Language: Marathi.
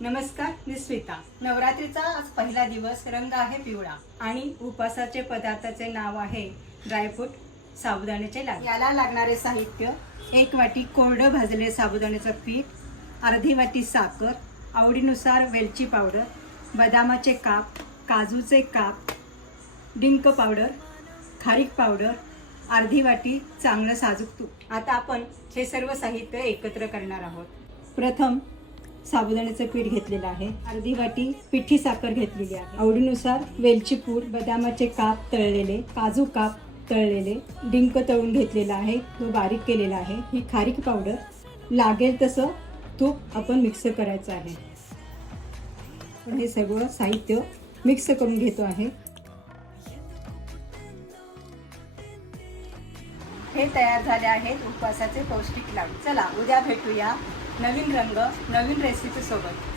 नमस्कार, मी स्मिता. नवरात्रीचा आज पहिला दिवस, रंग आहे पिवळा आणि उपवासाचे पदार्थाचे नाव आहे ड्रायफ्रूट साबुदाण्याचे लाडू. याला लागणारे साहित्य: 1 वाटी कोरडं भाजलेले साबुदाण्याचं पीठ, अर्धी वाटी साखर, आवडीनुसार वेलची पावडर, बदामाचे काप, काजूचे काप, डिंक पावडर, खारीक पावडर, अर्धी वाटी चांगलं साजूक तूप. आता आपण हे सर्व साहित्य एकत्र करणार आहोत. प्रथम साबुदाण्याचं पीठ घेतलेलं आहे, अर्धी वाटी पिठी साखर घेतलेली आहे, आवडीनुसार वेलची पूड, बदामाचे काप तळलेले, काजू काप तळलेले, डिंक तळून घेतलेला आहे, तो बारीक केलेला आहे, ही खारीक पावडर, लागेल तसं तूप आपण मिक्स करायचं आहे. पण हे सगळं साहित्य मिक्स करून घेतो आहे. हे तयार झाले आहेत उपवासाचे पौष्टिक लाडू. चला उद्या भेटूया नवीन रंग, नवीन रेसिपी सोबत.